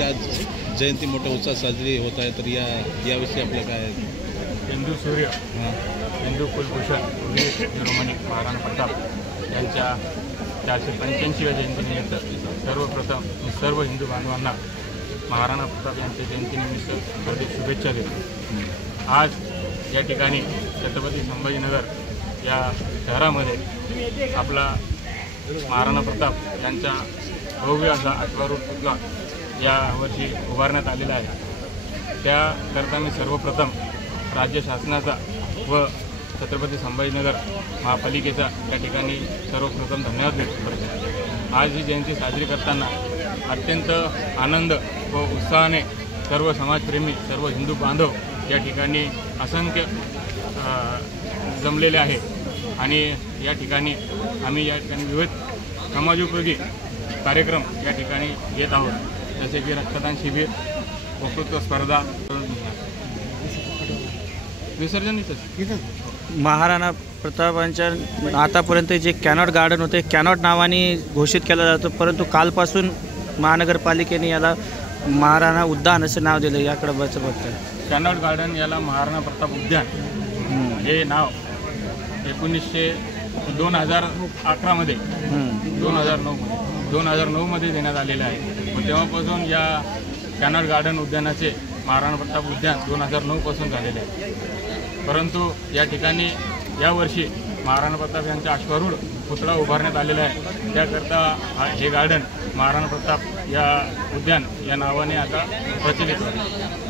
त्यांची आज जयंती मोठ्या उत्साहात साजरी होत आहे, तर याविषयी आपलं काय आहे? हिंदू सूर्य हिंदू कुलभूषण वीर शिरोमणी महाराणा प्रताप यांच्या 485व्या जयंतीनिमित्त सर्वप्रथम मी सर्व हिंदू बांधवांना महाराणा प्रताप यांच्या जयंतीनिमित्त हार्दिक शुभेच्छा देतो। आज या ठिकाणी छत्रपती संभाजीनगर या शहरामध्ये आपला महाराणा प्रताप यांचा भव्य असा अश्वारूढ पुतळा यावर्षी उभारण्यात आलेला आहे। त्याकरता मी सर्वप्रथम राज्य शासनाचा व छत्रपती संभाजीनगर महापालिकेचा या ठिकाणी सर्वप्रथम धन्यवाद व्यक्त करतो। आज ही जयंती साजरी करताना अत्यंत आनंद व उत्साहाने सर्व समाजप्रेमी सर्व हिंदू बांधव या ठिकाणी असंख्य जमलेले आहेत आणि या ठिकाणी आम्ही या ठिकाणी विविध समाजोपयोगी कार्यक्रम या ठिकाणी घेत आहोत, जसे की रक्तदान शिबिर, वक्तृत्व स्पर्धा, विसर्जन। महाराणा प्रतापांच्या आतापर्यंत जे कॅनॉट गार्डन होते कॅनॉट नावाने घोषित केलं जातं, परंतु कालपासून महानगरपालिकेने याला महाराणा उद्यान असं नाव दिलं, याकडे बघतं। कॅनॉट गार्डन याला महाराणा प्रताप उद्यान हे नाव 2011 मध्ये 2009 मध्ये देण्यात आलेलं आहे व तेव्हापासून या कॅनॉट गार्डन उद्यानाचे महाराणा प्रताप उद्यान 2009 पासून झालेले आहे। परंतु या ठिकाणी यावर्षी महाराणा प्रताप यांचा अश्वारूढ पुतळा उभारण्यात आलेला आहे, त्याकरता हे गार्डन महाराणा प्रताप या उद्यान या नावाने आता प्रचलित आहे।